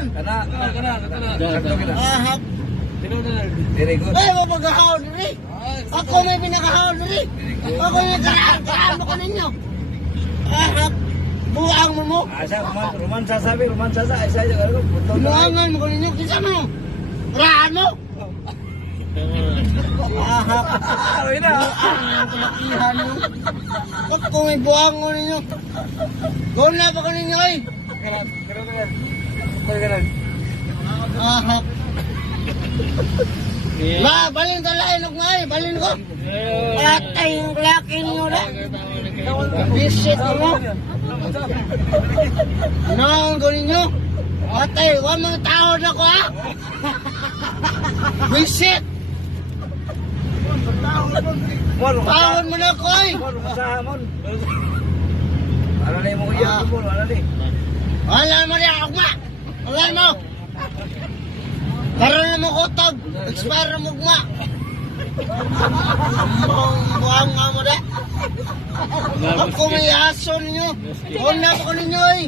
Kaon. Kana. Sakto gina. Ahap. Very good. Ay, mapagkakaon diri. Ako may pinakaon diri. Ako may karaan mo ko ninyo. Ahap. Buang mo. Asa romansa sabi, romansa sa isa aja kalau betul. Buangan mo ko ninyo. Kinsa mo? Karaan mo. Ahap. Ano ina? Ang kalakihan mo. Ako may buang mo ninyo. Gawin na pa ko ninyo ay. Ganun. Ahap. Ma, balin ka lain og ngay, balin ko. Atay yung laki niyo na. Visit mo. Noon ko ninyo. Atay, wala mga tao na ko ha. Visit. Tawon mo na ko ay. Masahamon. Ano na yung iya mo, ano ni? Wala mo na ako ma. Wala mo. Karoon na mo kutog. Expire mo ma. Buang nga mo na. Ako may aso ninyo. Una ko ninyo eh.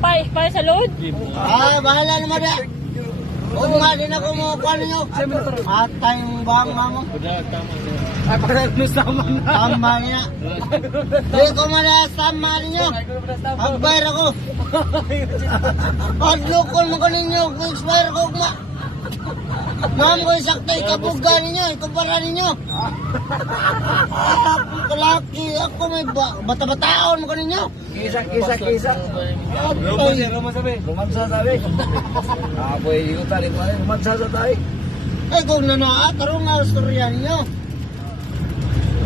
Pay sa load. Bahala naman na. Huwag nga din ako mo kuha ninyo. Atay yung buang nga mo. Tama niya. Hindi ko malas tama ninyo. Agbayar ako. Padlukon mo ko ninyo. Kung expire ko ma. Ma'am ko isaktay kabuga ninyo. Ikumpara ninyo. Ako kalaki. Ako may bata-bataon mo ko ninyo. Kisa. Romansa sabi. Boy, yuta rin mo romansa sa tayo. Eh kung nanoa, tarong nga storya ninyo.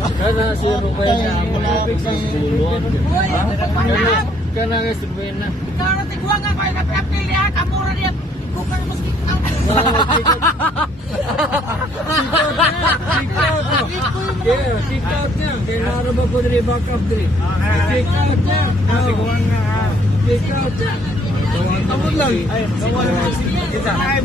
Kana si Ruben na malapit sa sulod. Kana nga si Ruben na. Ikaw na tigwa nga kayo kapil niya. Kamura niya. Kukar mo sa Kick out niya. Kaya naraba po diri back up diri. Kick out niya. Kick out niya. Tawag lang. Ay, tawag lang. Kita. Ay,